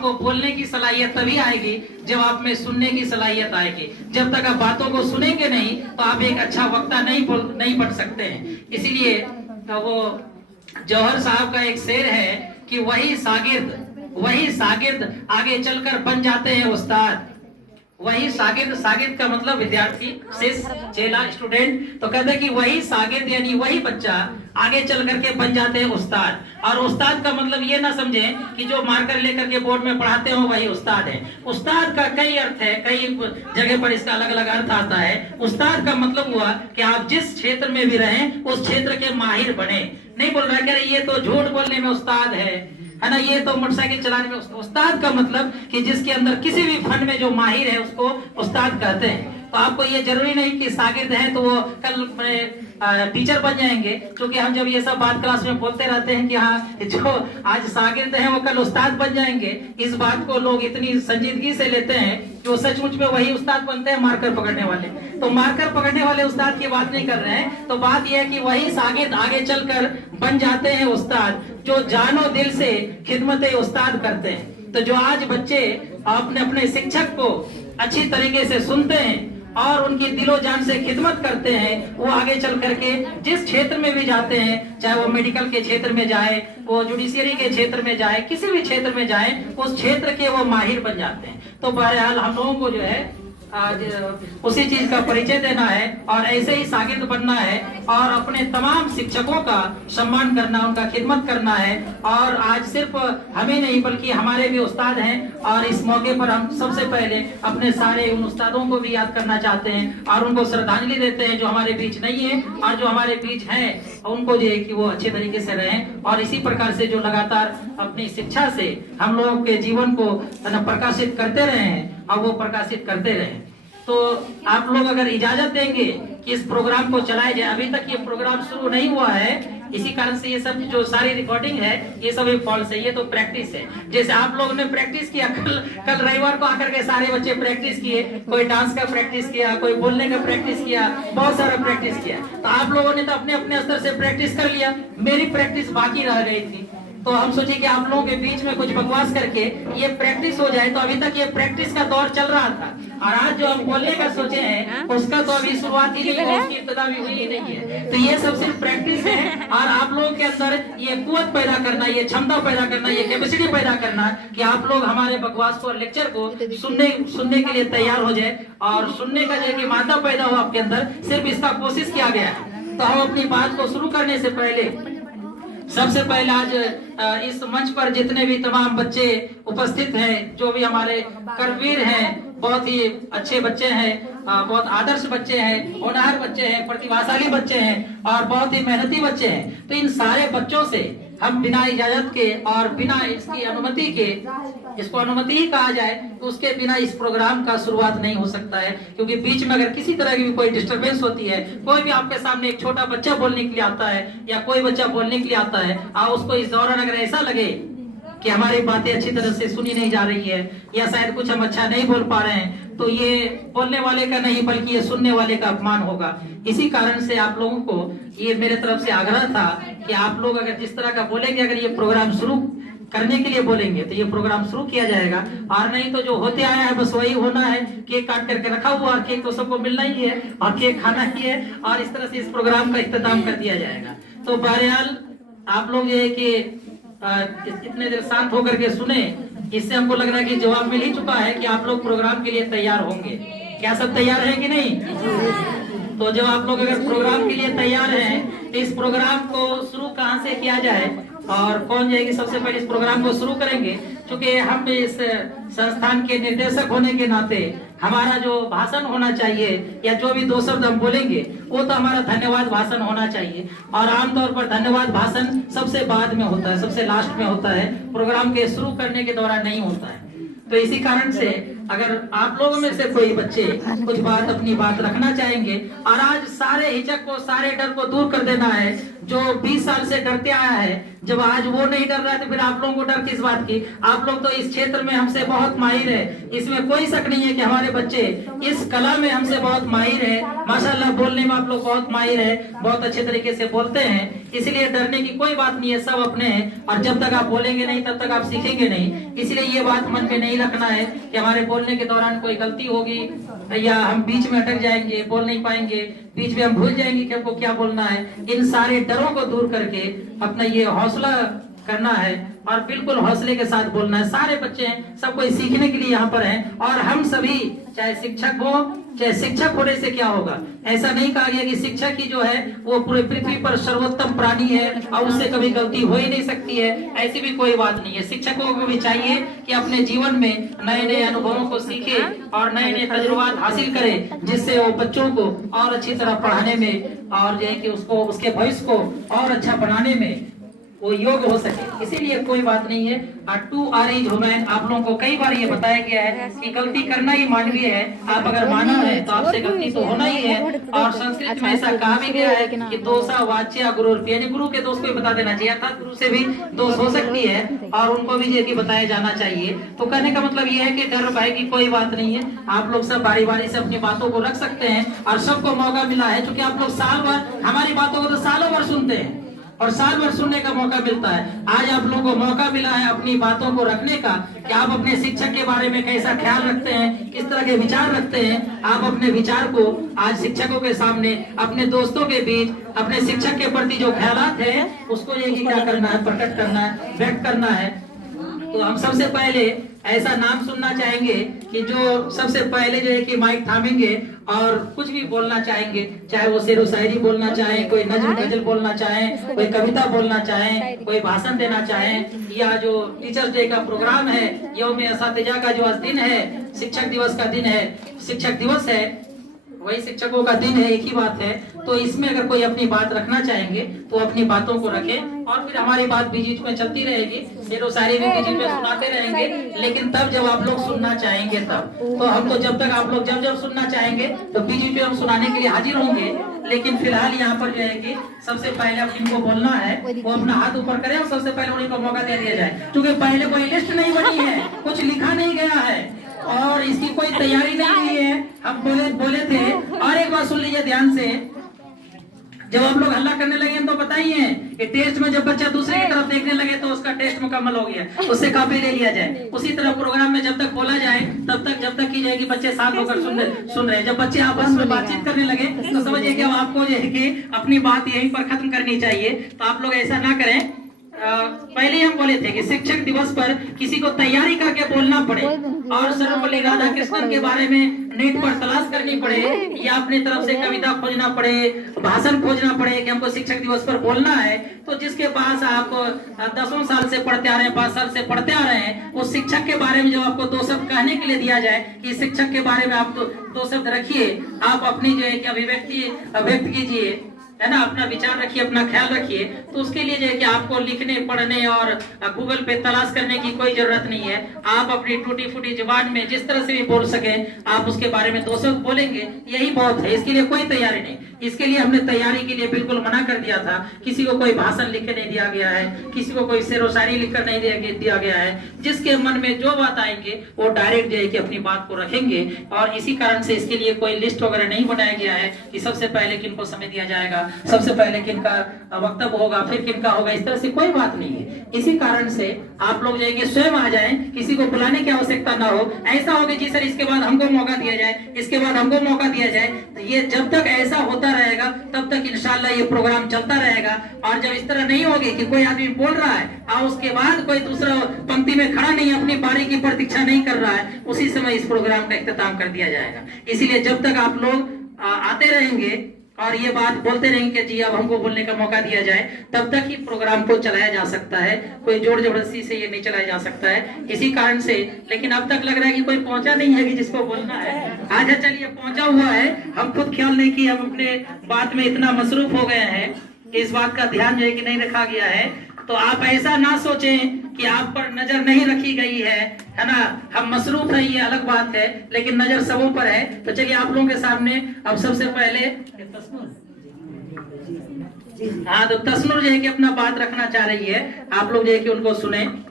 आपको बोलने की सलाहियत तभी आएगी जब आप में सुनने की सलाहियत आएगी। जब तक आप बातों को सुनेंगे नहीं तो आप एक अच्छा वक्ता नहीं बन सकते हैं। इसीलिए वो जौहर साहब का एक शेर है कि वही शागिर्द आगे चलकर बन जाते हैं उस्ताद। वही शागिर्द का मतलब विद्यार्थी, शिष्य, चेला, स्टूडेंट। तो कहते हैं कि वही शागिर्द यानी वही बच्चा आगे चल करके बन जाते हैं उस्ताद। और उस्ताद का मतलब ये ना समझें कि जो मार्कर लेकर के बोर्ड में पढ़ाते हो वही उस्ताद है। उस्ताद का कई अर्थ है, कई जगह पर इसका अलग अलग अर्थ आता है। उस्ताद का मतलब हुआ कि आप जिस क्षेत्र में भी रहें उस क्षेत्र के माहिर बने। नहीं बोल रहा कि ये तो झूठ बोलने में उस्ताद है ना, ये तो मोटरसाइकिल चलाने में। उस्ताद का मतलब कि जिसके अंदर किसी भी फन में जो माहिर है उसको उस्ताद कहते हैं। तो आपको ये जरूरी नहीं कि शागिर्द है तो वो कल टीचर बन जाएंगे, क्योंकि हम जब ये सब बात क्लास में बोलते रहते हैं कि हाँ जो आज शागिर्द हैं वो कल उस्ताद बन जाएंगे, इस बात को लोग इतनी संजीदगी से लेते हैं जो सचमुच में वही उस्ताद बनते हैं मार्कर पकड़ने वाले। तो मार्कर पकड़ने वाले उस्ताद की बात नहीं कर रहे हैं। तो बात यह है कि वही शागिर्द आगे चलकर बन जाते हैं उस्ताद जो जानो दिल से खिदमत उस्ताद करते हैं। तो जो आज बच्चे अपने शिक्षक को अच्छी तरीके से सुनते हैं और उनकी दिलो जान से खिदमत करते हैं, वो आगे चल करके जिस क्षेत्र में भी जाते हैं, चाहे वो मेडिकल के क्षेत्र में जाए, वो जुडिशियरी के क्षेत्र में जाए, किसी भी क्षेत्र में जाए, उस क्षेत्र के वो माहिर बन जाते हैं। तो बहरहाल हम लोगों को जो है आज उसी चीज का परिचय देना है और ऐसे ही शागिर्द बनना है और अपने तमाम शिक्षकों का सम्मान करना, उनका खिदमत करना है। और आज सिर्फ हमें नहीं बल्कि हमारे भी उस्ताद हैं और इस मौके पर हम सबसे पहले अपने सारे उन उस्तादों को भी याद करना चाहते हैं और उनको श्रद्धांजलि देते हैं जो हमारे बीच नहीं है, और जो हमारे बीच हैं उनको जो है कि वो अच्छे तरीके से रहें और इसी प्रकार से जो लगातार अपनी शिक्षा से हम लोगों के जीवन को प्रकाशित करते रहे हैं और वो प्रकाशित करते रहे। तो आप लोग अगर इजाजत देंगे कि इस प्रोग्राम को चलाया जाए, अभी तक ये प्रोग्राम शुरू नहीं हुआ है, इसी कारण से ये सब जो सारी रिकॉर्डिंग है ये सब फॉल्स है, ये तो प्रैक्टिस है। जैसे आप लोगों ने प्रैक्टिस किया, कल रविवार को आकर के सारे बच्चे प्रैक्टिस किए, कोई डांस का प्रैक्टिस किया, कोई बोलने का प्रैक्टिस किया, बहुत सारा प्रैक्टिस किया। तो आप लोगों ने तो अपने अपने स्तर से प्रैक्टिस कर लिया, मेरी प्रैक्टिस बाकी रह गई थी। तो हम सोचे कि आप लोगों के बीच में कुछ बकवास करके ये प्रैक्टिस हो जाए। तो अभी तक ये प्रैक्टिस का दौर चल रहा था और आज जो हम बोलने का सोचे हैं उसका तो अभी शुरुआत ही नहीं है, उसकी इब्तिदा भी हुई ही नहीं है। तो ये सब सिर्फ प्रैक्टिस है और आप लोगों के अंदर ये कुव्वत पैदा करना, ये क्षमता पैदा करना, ये कैपेसिटी पैदा करना कि आप लोग हमारे बकवास को और लेक्चर को सुनने के लिए तैयार हो जाए और सुनने का जो मादा पैदा हो आपके अंदर, सिर्फ इसका कोशिश किया गया है। तो हम अपनी बात को शुरू करने से पहले सबसे पहले आज इस मंच पर जितने भी तमाम बच्चे उपस्थित हैं, जो भी हमारे कर्मवीर हैं, बहुत ही अच्छे बच्चे हैं, बहुत आदर्श बच्चे हैं, होनहार बच्चे हैं, प्रतिभाशाली बच्चे हैं और बहुत ही मेहनती बच्चे हैं। तो इन सारे बच्चों से हम बिना इजाजत के और बिना इसकी अनुमति के, इसको अनुमति ही कहा जाए, तो उसके बिना इस प्रोग्राम का शुरुआत नहीं हो सकता है। क्योंकि बीच में अगर किसी तरह की भी कोई डिस्टरबेंस होती है, कोई भी आपके सामने एक छोटा बच्चा बोलने के लिए आता है या कोई बच्चा बोलने के लिए आता है और उसको इस दौरान अगर ऐसा लगे कि हमारी बातें अच्छी तरह से सुनी नहीं जा रही है या शायद कुछ हम अच्छा नहीं बोल पा रहे हैं, तो ये बोलने वाले का नहीं बल्कि ये सुनने वाले का अपमान होगा। इसी कारण से आप लोगों को ये मेरे तरफ से आग्रह था कि आप लोग अगर जिस तरह का बोलेंगे, अगर ये प्रोग्राम शुरू करने के लिए बोलेंगे तो ये प्रोग्राम शुरू किया जाएगा, और नहीं तो जो होते आया है बस वही होना है। केक काट करके रखा हुआ और केक तो सबको मिलना ही है और केक खाना ही है और इस तरह से इस प्रोग्राम का इख्तिताम कर दिया जाएगा। तो बहरहाल आप लोग ये कि इतने देर शांत होकर के सुने, इससे हमको लग रहा है कि जवाब मिल ही चुका है कि आप लोग प्रोग्राम के लिए तैयार होंगे। क्या सब तैयार है कि नहीं? तो जब आप लोग अगर प्रोग्राम के लिए तैयार हैं तो इस प्रोग्राम को शुरू कहाँ से किया जाए और कौन जाएगी सबसे पहले इस प्रोग्राम को शुरू करेंगे? क्योंकि हम इस संस्थान के निर्देशक होने के नाते हमारा जो भाषण होना चाहिए या जो भी दो शब्द हम बोलेंगे वो तो हमारा धन्यवाद भाषण होना चाहिए। और आमतौर पर धन्यवाद भाषण सबसे बाद में होता है, सबसे लास्ट में होता है, प्रोग्राम के शुरू करने के दौरान नहीं होता है। तो इसी कारण से अगर आप लोगों में से कोई बच्चे कुछ बात अपनी बात रखना चाहेंगे, और आज सारे हिचक को, सारे डर को दूर कर देना है। जो 20 साल से डरते आया है जब आज वो नहीं डर रहा है तो फिर आप लोगों को डर किस बात की? आप लोग तो इस क्षेत्र में हमसे बहुत माहिर है, इसमें कोई शक नहीं है कि हमारे बच्चे इस कला में हमसे बहुत माहिर है। माशाल्लाह बोलने में आप लोग बहुत माहिर है, बहुत अच्छे तरीके से बोलते हैं, इसलिए डरने की कोई बात नहीं है, सब अपने हैं। और जब तक आप बोलेंगे नहीं तब तक आप सीखेंगे नहीं, इसलिए ये बात मन में नहीं रखना है कि हमारे बोलने के दौरान कोई गलती होगी या हम बीच में अटक जाएंगे, बोल नहीं पाएंगे, बीच में हम भूल जाएंगे कि हमको क्या बोलना है। इन सारे डरों को दूर करके अपना ये हौसला करना है और बिल्कुल हौसले के साथ बोलना है। सारे बच्चे हैं, सब कोई सीखने के लिए यहाँ पर हैं और हम सभी, चाहे शिक्षक हो चाहे शिक्षक होने से क्या होगा, ऐसा नहीं कहा गया कि शिक्षक ही जो है वो पूरे पृथ्वी पर सर्वोत्तम प्राणी है और उससे कभी गलती हो ही नहीं सकती है, ऐसी भी कोई बात नहीं है। शिक्षकों को भी चाहिए कि अपने जीवन में नए नए अनुभवों को सीखे और नए नए तजुर्बात हासिल करे, जिससे वो बच्चों को और अच्छी तरह पढ़ाने में और जो है कि उसको उसके भविष्य को और अच्छा बनाने में वो योग्य हो सके। इसीलिए कोई बात नहीं है। टू आर इज ह्यूमन, आप लोगों को कई बार ये बताया गया है कि गलती करना ही मानवीय है। आप अगर मानव है तो आपसे गलती तो होना ही है। और संस्कृत में ऐसा कहा भी गया है कि दोषा वाच्या गुरु, यानी गुरु के दोष को भी बता देना चाहिए, अर्थात गुरु से भी दोष हो सकती है और उनको भी ये कि बताया जाना चाहिए। तो कहने का मतलब ये है कि डर भय की कोई बात नहीं है। आप लोग सब बारी बारी से अपनी बातों को रख सकते हैं और सबको मौका मिला है, क्योंकि आप लोग साल भर हमारी बातों को तो सालों भर सुनते हैं और साल भर सुनने का मौका मिलता है। आज आप लोगों को मौका मिला है अपनी बातों को रखने का कि आप अपने शिक्षक के बारे में कैसा ख्याल रखते हैं, किस तरह के विचार रखते हैं। आप अपने विचार को आज शिक्षकों के सामने, अपने दोस्तों के बीच, अपने शिक्षक के प्रति जो ख्यालात है उसको ये कि क्या करना है, प्रकट करना है, व्यक्त करना है। तो हम सबसे पहले ऐसा नाम सुनना चाहेंगे कि जो सबसे पहले जो है कि माइक थामेंगे और कुछ भी बोलना चाहेंगे, चाहे वो शेरो शायरी बोलना चाहे, कोई नज्म गजल बोलना चाहे, कोई कविता बोलना चाहे, कोई भाषण देना चाहे, या जो टीचर्स डे का प्रोग्राम है, यौम असातिजा का जो आज दिन है, शिक्षक दिवस का दिन है, शिक्षक दिवस है, वही शिक्षकों का दिन है, एक ही बात है। तो इसमें अगर कोई अपनी बात रखना चाहेंगे तो अपनी बातों को रखें और फिर हमारी बात बीच में चलती रहेगी, शेरो शायरी भी बीच में सुनाते रहेंगे, लेकिन तब जब आप लोग सुनना चाहेंगे तब। तो हम तो जब तक आप लोग जब सुनना चाहेंगे तो बीच में हम सुनाने के लिए हाजिर होंगे। लेकिन फिलहाल यहाँ पर जो है कि सबसे पहले अब जिनको बोलना है वो अपना हाथ ऊपर करें और सबसे पहले उन्हीं को मौका दे दिया जाए, क्योंकि पहले कोई लिस्ट नहीं बनी है, कुछ लिखा नहीं गया है और इसकी कोई तैयारी नहीं हुई है। हम बोले थे। और एक बात सुन लीजिए ध्यान से, जब आप लोग हल्ला करने लगे तो बताइए कि टेस्ट में जब बच्चा दूसरे की तरफ देखने लगे तो उसका टेस्ट मुकम्मल हो गया, उससे कॉपी ले लिया जाए। उसी तरह प्रोग्राम में जब तक बोला जाए तब तक, जब तक की जाएगी बच्चे शांत होकर सुन रहे हैं। जब बच्चे आपस में बातचीत करने लगे तो समझिए कि अब आपको जो है कि अपनी बात यहीं पर खत्म करनी चाहिए। तो आप लोग ऐसा ना करें। पहले हम बोले थे कि शिक्षक दिवस पर किसी को तैयारी करके बोलना पड़े और सर्वपल्ली राधाकृष्णन के बारे में नेट पर तलाश करनी पड़े या अपनी तरफ से कविता खोजना पड़े, भाषण खोजना पड़े कि हमको शिक्षक दिवस पर बोलना है। तो जिसके पास आप 10 साल से पढ़ते आ रहे हैं, 5 साल से पढ़ते आ रहे हैं, उस शिक्षक के बारे में जब आपको 2 शब्द कहने के लिए दिया जाए कि शिक्षक के बारे में आप 2 शब्द रखिए, आप अपनी जो है कि अभिव्यक्ति व्यक्त कीजिए, है ना, अपना विचार रखिए, अपना ख्याल रखिए। तो उसके लिए जो है कि आपको लिखने पढ़ने और गूगल पे तलाश करने की कोई जरूरत नहीं है। आप अपनी टूटी फूटी जुबान में जिस तरह से भी बोल सके आप उसके बारे में 2 शब्द बोलेंगे, यही बहुत है। इसके लिए कोई तैयारी नहीं। इसके लिए हमने तैयारी के लिए बिल्कुल मना कर दिया था। किसी को कोई भाषण लिख के नहीं दिया गया है, किसी को कोई शेरो शायरी लिख कर नहीं दिया गया है। जिसके मन में जो बात आएंगे वो डायरेक्ट जो है कि अपनी बात को रखेंगे और इसी कारण से इसके लिए कोई लिस्ट वगैरह नहीं बनाया गया है कि सबसे पहले किनको समय दिया जाएगा, सबसे पहले किनका वक्तव्य होगा, फिर किनका होगा, इस तरह से कोई बात नहीं है। इसी कारण से आप लोग जाएंगे स्वयं आ जाएं, किसी को बुलाने की आवश्यकता ना हो। ऐसा हो कि जी सर इसके बाद हमको मौका दिया जाए, इसके बाद हमको मौका दिया जाए। तो ये जब तक ऐसा होता रहेगा तब तक इंशाल्लाह ये प्रोग्राम चलता रहेगा। और जब इस तरह नहीं होगी कि कोई आदमी बोल रहा है और उसके बाद कोई दूसरा पंक्ति में खड़ा नहीं, अपनी बारी की प्रतीक्षा नहीं कर रहा है, उसी समय इस प्रोग्राम का इख्तिताम कर दिया जाएगा। इसीलिए जब तक आप लोग आते रहेंगे और ये बात बोलते रहेंगे कि जी अब हमको बोलने का मौका दिया जाए, तब तक ही प्रोग्राम को चलाया जा सकता है। कोई जोर जबरदस्ती से ये नहीं चलाया जा सकता है। इसी कारण से, लेकिन अब तक लग रहा है कि कोई पहुंचा नहीं है कि जिसको बोलना है। आज चलिए पहुंचा हुआ है, हम खुद ख्याल नहीं कि हम अपने बात में इतना मसरूफ हो गए हैं कि इस बात का ध्यान जो है कि नहीं रखा गया है। तो आप ऐसा ना सोचें कि आप पर नजर नहीं रखी गई है ना। हम मसरूफ है, ये अलग बात है, लेकिन नजर सबों पर है। तो चलिए आप लोगों के सामने अब सबसे पहले जी जी। हाँ, तो तसनुर जो है कि अपना बात रखना चाह रही है, आप लोग जो है कि उनको सुने।